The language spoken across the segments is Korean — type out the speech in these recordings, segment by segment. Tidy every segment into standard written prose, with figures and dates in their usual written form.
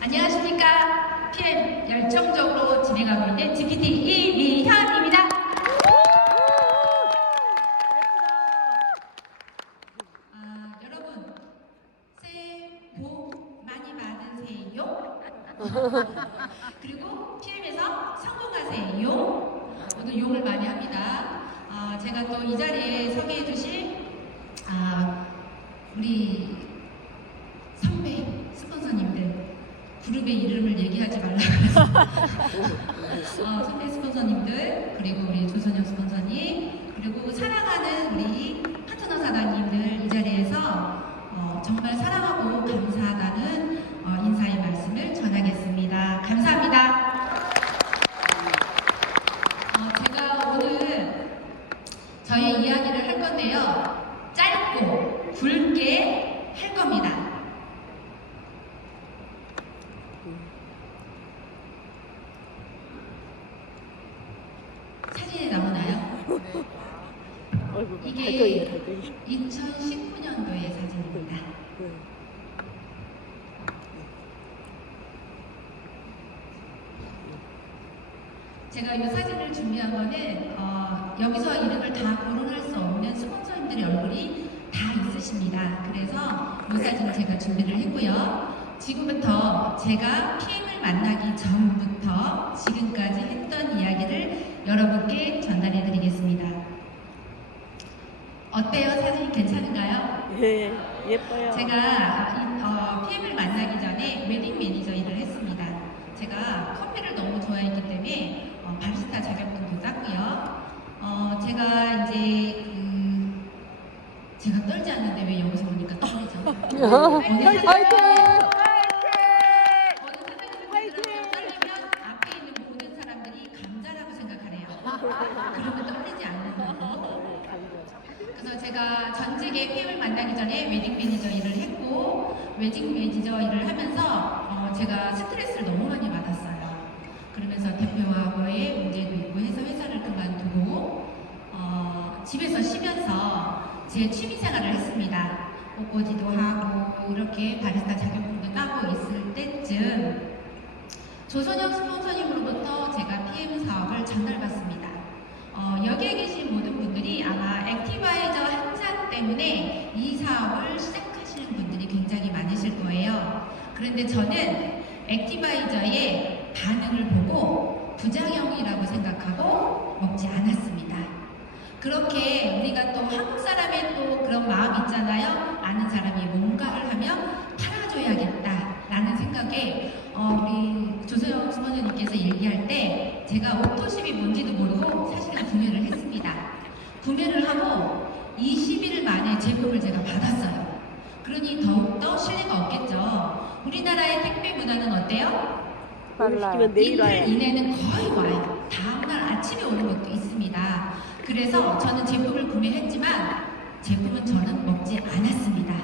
안녕하십니까. PM 열정적으로 진행하고 있는 GPT 이미현입니다. 여러분, 새해 복 많이 받으세요. 그리고 PM에서 성공하세요. 오늘 욕을 많이 합니다. 제가 또 이 자리에 소개해 주실 우리 선배 스폰서님들, 그룹의 이름을 얘기하지 말라고 그래서 선배 스폰서님들, 그리고 우리 조선영 스폰서님, 그리고 사랑하는 우리 파트너 사장님들 이 자리에서 정말 사랑하고 감사하다는 인사의 말씀을 전하겠습니다. 감사합니다. 제가 오늘 저희 이야기를 할 건데요. 짧고 굵게 할 겁니다. 사진에 나오나요? 이게 2019년도의 사진입니다. 제가 이 사진을 준비한 거는 여기서 이름을 다 거론할 수 없는 스폰서님들의 얼굴이 다 있으십니다. 그래서 이 사진을 제가 준비를 했고요. 지금부터 제가 PM을 만나기 전부터 지금까지 했던 이야기를 여러분께 전달해 드리겠습니다. 어때요? 사진이 괜찮은가요? 네, 예뻐요. 제가 PM을 만나기 전에 웨딩 매니저 일을 했습니다. 제가 커피를 너무 좋아했기 때문에 바리스타 자격증도 땄고요. 제가 이제 제가 떨지 않는데 왜 여기서 오니까 떨리죠? 화이팅! 떨리면 앞에 있는 모든 사람들이 감자라고 생각하래요. 그러면 떨리지 않는 거고. 그래서 제가 전직에 PM을 만나기 전에 웨딩 매니저 일을 했고, 웨딩 매니저 일을 하면서 제가 스트레스를 너무 많이 받았어요. 그러면서 대표와의 문제도 있고 해서 회사를 그만두고 집에서 쉬면서 제 취미 생활을 했습니다. 꽃꽂이도 하고 이렇게 바리스타 자격증도 따고 있을 때쯤 조선영 스폰서님으로부터 제가 PM 사업을 전달받습니다. 여기에 계신 모든 분들이 아마 액티바이저 한 잔 때문에 이 사업을 시작하시는 분들이 굉장히 많으실 거예요. 그런데 저는 액티바이저의 반응을 보고 부작용이라고 생각하고 먹지 않았습니다. 그렇게 우리가 또 한국 사람의 또 그런 마음 있잖아요. 아는 사람이 뭔가를 하면 팔아줘야겠다 라는 생각에 우리 조소영 스폰서님께서 얘기할 때 제가 오토십이 뭔지도 모르고 사실은 구매를 했습니다. 구매를 하고 20일 만에 제품을 제가 받았어요. 그러니 더욱더 신뢰가 없겠죠. 우리나라의 택배 문화는 어때요? 빨라요. 내일 와요. 이틀 이내는 거의 와요. 다음날 아침에 오는 것도 있습니다. 그래서 저는 제품을 구매했지만 제품은 저는 먹지 않았습니다.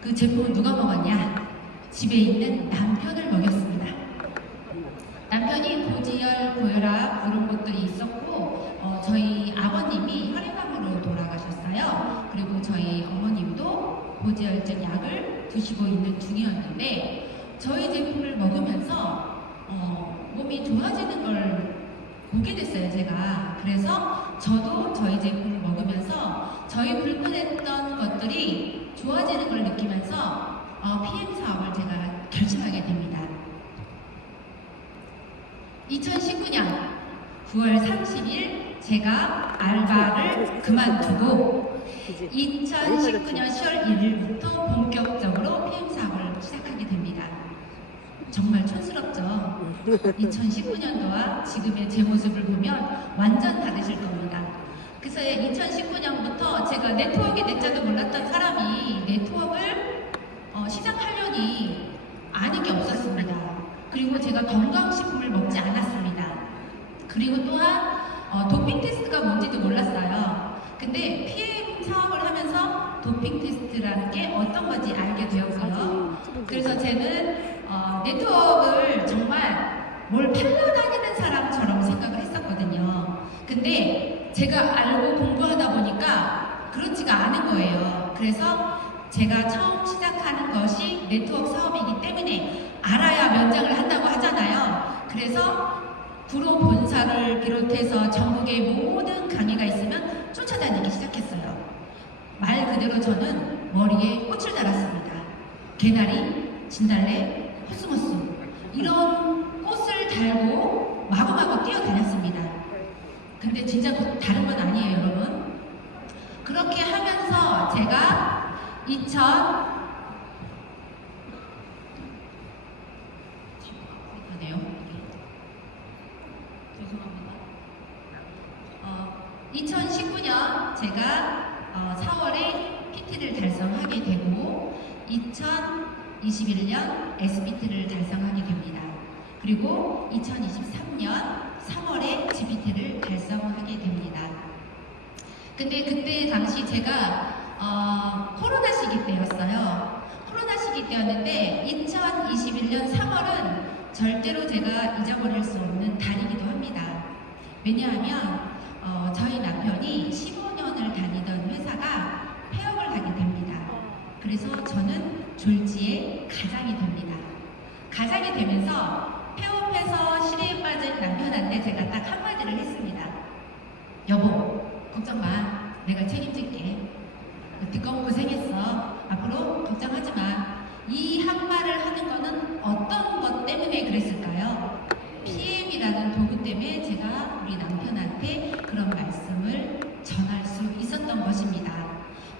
그 제품은 누가 먹었냐? 집에 있는 남편을 먹였습니다. 남편이 고지혈, 고혈압 이런 것들이 있었고 저희 아버님이 혈액암으로 돌아가셨어요. 그리고 저희 어머님도 고지혈증 약을 드시고 있는 중이었는데 저희 제품을 먹으면서 몸이 좋아지는 걸 보게 됐어요, 제가. 그래서 저도 저희 제품을 먹으면서 저희 불편했던 것들이 좋아지는 걸 느끼면서 PM 사업을 제가 결심하게 됩니다. 2019년 9월 30일 제가 알바를 그만두고 2019년 10월 1일부터 본격적으로 PM 사업을 시작하게 됩니다. 정말 촌스럽죠? 2019년도와 지금의 제 모습을 보면 완전 다르실 겁니다. 그래서 2019년부터 제가 네트워크에 넷자도 몰랐던 사람이 네트워크를 시작하려니 아는 게 없었습니다. 그리고 제가 건강식품을 먹지 않았습니다. 그리고 또한 도핑 테스트가 뭔지도 몰랐어요. 근데 PM 사업을 하면서 도핑 테스트라는 게 어떤 건지 알게 되었고요. 그래서 저는 네트워크를 정말 뭘 팔러 다니는 사람처럼 생각을 했었거든요. 근데 제가 알고 공부하다 보니까 그렇지가 않은 거예요. 그래서 제가 처음 시작하는 것이 네트워크 사업이기 때문에 연장을 한다고 하잖아요. 그래서 구로 본사를 비롯해서 전국의 모든 강의가 있으면 쫓아다니기 시작했어요. 말 그대로 저는 머리에 꽃을 달았습니다. 개나리, 진달래, 호스모스 이런 꽃을 달고 마구마구 뛰어다녔습니다. 근데 진짜 다른 건 아니에요, 여러분. 그렇게 하면서 제가 2019년 제가 4월에 PT를 달성하게 되고 2021년 SPT를 달성하게 됩니다. 그리고 2023년 3월에 GPT를 달성하게 됩니다. 근데 그때 당시 제가 코로나 시기 때였어요. 코로나 시기 때였는데 2021년 3월은 절대로 제가 잊어버릴 수 없는 달이기도 합니다. 왜냐하면 저희 남편이 15년을 다니던 회사가 폐업을 하게 됩니다. 그래서 저는 졸지에 가장이 됩니다. 가장이 되면서 폐업해서 실에 빠진 남편한테 제가 딱 한마디를 했습니다. 여보, 걱정 마. 내가 책임질게. 듣고 고생했어. 앞으로 걱정하지 마. 이 한말을 하는 거는 어떤 것 때문에 그랬을까요? PM이라는 도구 때문에 제가 우리 남편한테 그런 말씀을 전할 수 있었던 것입니다.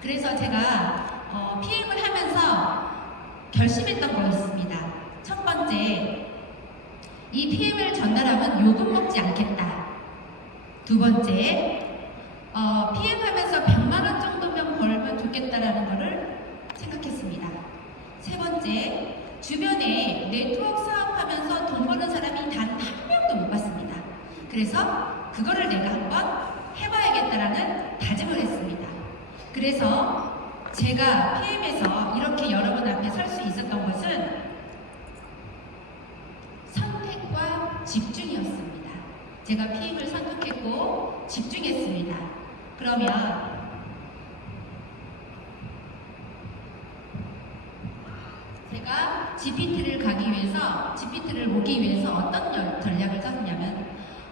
그래서 제가 PM을 하면서 결심했던 거 있습니다. 첫 번째, 이 PM을 전달하면 요금 먹지 않겠다. 두 번째, PM 하면서 100만 원 정도면 벌면 좋겠다라는 거를 생각했습니다. 세 번째, 주변에 네트워크 사업하면서 돈 버는 사람이 단 한 명도 못 봤습니다. 그래서 그거를 내가 한번 해봐야겠다라는 다짐을 했습니다. 그래서 제가 PM에서 이렇게 여러분 앞에 설 수 있었던 것은 선택과 집중이었습니다. 제가 PM을 선택했고 집중했습니다. 그러면 제가 GPT를 가기 위해서, GPT를 오기 위해서 어떤 전략을 짰냐면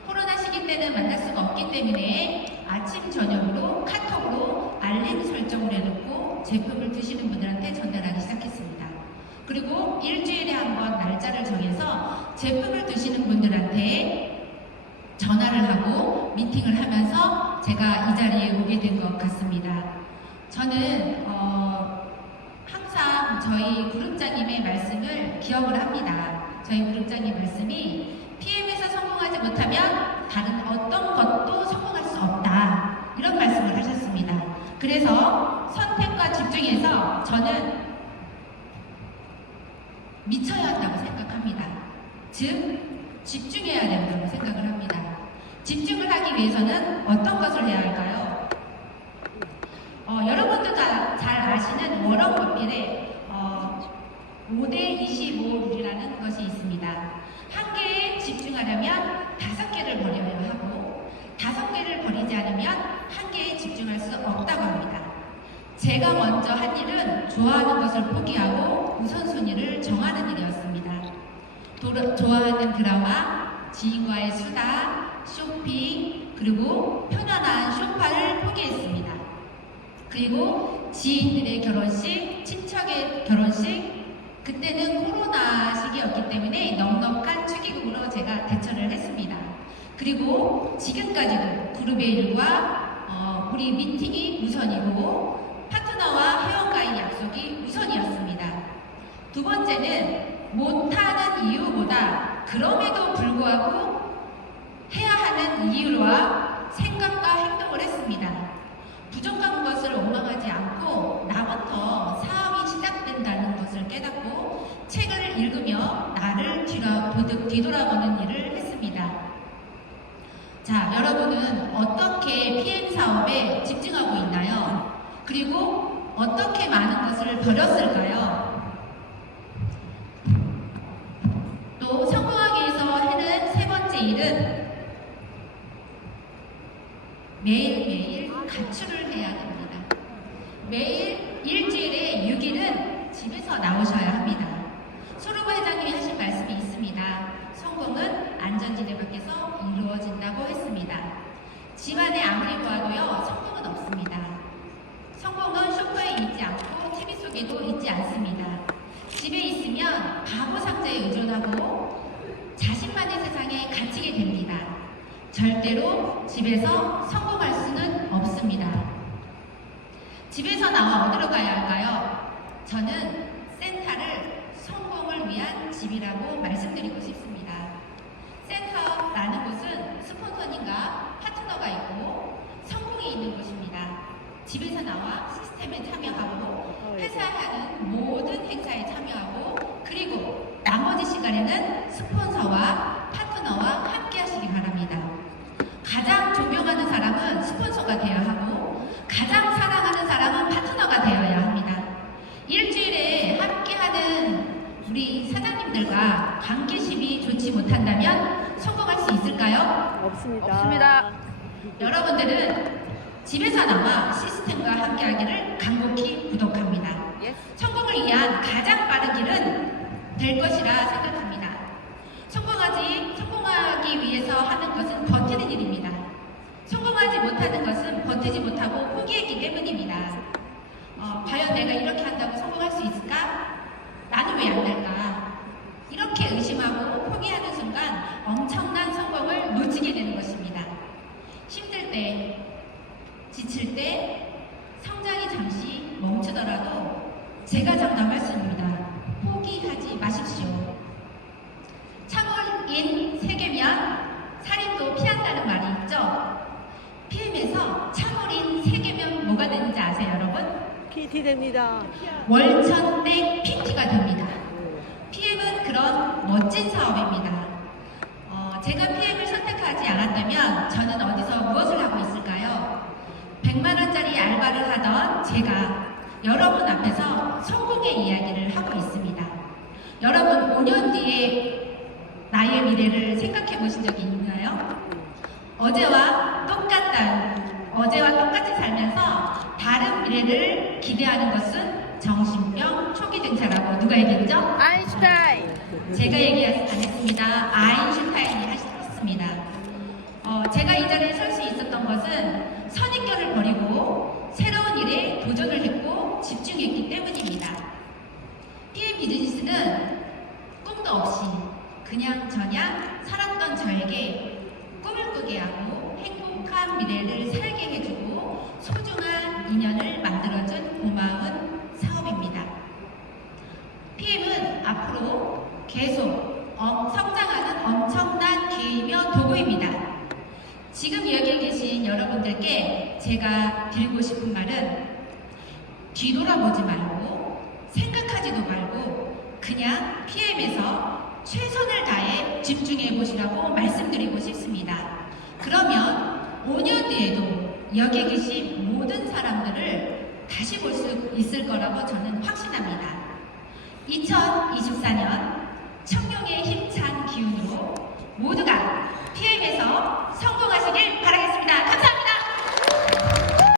코로나 시기 때는 만날 수가 없기 때문에 아침, 저녁으로 카톡으로 알림 설정을 해놓고 제품을 드시는 분들한테 전달하기 시작했습니다. 그리고 일주일에 한 번 날짜를 정해서 제품을 드시는 분들한테 전화를 하고 미팅을 하면서 제가 이 자리에 오게 된 것 같습니다. 저는 항상 저희 그룹장님의 말씀을 기억을 합니다. 저희 그룹장님 말씀이 PM에서 성공하지 못하면 다른 어떤 것도 성공할 수 없다. 이런 말씀을 하셨습니다. 그래서 선택과 집중해서 저는 미쳐야 한다고 생각합니다. 즉, 집중해야 된다고 생각을 합니다. 집중을 하기 위해서는 어떤 것을 해야 할까요? 여러분도 다 잘 아시는 워런 버핏의 5대25 룰이라는 것이 있습니다. 한 개에 집중하려면 5개를 버려야 하고 5개를 버리지 않으면 한 개에 집중할 수 없다고 합니다. 제가 먼저 한 일은 좋아하는 것을 포기하고 우선순위를 정하는 일이었습니다. 좋아하는 드라마, 지인과의 수다, 쇼핑, 그리고 편안한 쇼파를 포기했습니다. 그리고 지인들의 결혼식, 친척의 결혼식, 그때는 코로나 시기였기 때문에 넉넉한 축의금으로 제가 대처를 했습니다. 그리고 지금까지도 그룹의 일과 우리 미팅이 우선이고 파트너와 회원과의 약속이 우선이었습니다. 두 번째는 못하는 이유보다 그럼에도 불구하고 해야 하는 이유와 생각과 행동을 했습니다. 부족한 것을 원망하지 않고 나부터 사업이 시작된다는 것을 깨닫고 책을 읽으며 나를 뒤돌아보는 일을 했습니다. 자, 여러분은 어떻게 PM 사업에 집중하고 있나요? 그리고 어떻게 많은 것을 버렸을까요? 또 성공하기 위해서 하는 세 번째 일은 매일매일 가출을 해야 됩니다. 매일 일주일에 6일은 집에서 나오셔야 합니다. 소르브 회장님이 하신 말씀이 있습니다. 안전지대 밖에서 이루어진다고 했습니다. 집안에 아무리 모아도요, 성공은 없습니다. 성공은 소파에 있지 않고 TV 속에도 있지 않습니다. 집에 있으면 바보 상자에 의존하고 자신만의 세상에 갇히게 됩니다. 절대로 집에서 성공할 수는 없습니다. 집에서 나와 어디로 가야 할까요? 저는 센터를 성공을 위한 집이라고 말씀드리고 싶습니다. 센터라는 곳은 스폰서님과 파트너가 있고 성공이 있는 곳입니다. 집에서 나와 시스템에 참여하고 회사에 하는 모든 행사에 참여하고 그리고 나머지 시간에는 스폰서와 파트너와 함께 하시기 바랍니다. 가장 존경하는 사람은 스폰서가 되어야 하고 가장 사랑하는 사람은 파트너가 되어야 합니다. 일주일에 함께하는 우리 사장님들과 관계심이 좋지 못한다면 성공할 수 있을까요? 없습니다. 여러분들은 집에서 나와 시스템과 함께하기를 간곡히 구독합니다. 성공을 위한 가장 빠른 길은 될 것이라 생각합니다. 성공하기 위해서 하는 것은 버티는 일입니다. 성공하지 못하는 것은 버티지 못하고 포기했기 때문입니다. 과연 내가 이렇게 한다고 성공할 수 있을까? 나는 왜 안 될까? 이렇게 의심하고 포기하는 순간 엄청난 성공을 놓치게 되는 것입니다. 힘들 때, 지칠 때, 성장이 잠시 멈추더라도 제가 장담할 수 있습니다. 포기하지 마십시오. 참을인 세계면 살인도 피한다는 말이 있죠? PM에서 참을인 세계면 뭐가 되는지 아세요, 여러분? PT 됩니다. 월천땡 PT가 됩니다. PM은 그런 멋진 사업입니다. 제가 PM을 선택하지 않았다면 저는 어디서 무엇을 하고 있을까요? 100만원짜리 알바를 하던 제가 여러분 앞에서 성공의 이야기를 하고 있습니다. 여러분 5년 뒤에 나의 미래를 생각해 보신 적이 있나요? 어제와 똑같이 살면서 다른 미래를 기대하는 것은 정신병 초기 증세라고 누가 얘기했죠? 아인슈타인. 제가 얘기 안 했습니다. 아인슈타인이 하셨습니다. 제가 이 자리에 설 수 있었던 것은 선입견을 버리고 새로운 일에 도전을 했고 집중했기 때문입니다. PM 비즈니스는 꿈도 없이 그냥 저냥 살았던 저에게 꿈을 꾸게 하고 행복한 미래를 살게 해주고 소중한 인연을 만들어준 고마운 사업입니다. PM은 앞으로 계속 성장하는 엄청난 기회이며 도구입니다. 지금 여기에 계신 여러분들께 제가 드리고 싶은 말은 뒤돌아보지 말고 생각하지도 말고 그냥 PM에서 최선을 다해 집중해 보시라고 말씀드리고 싶습니다. 그러면 5년 뒤에도 여기에 계신 모든 사람들을 다시 볼 수 있을 거라고 저는 확신합니다. 2024년 청룡의 힘찬 기운으로 모두가 PM에서 성공하시길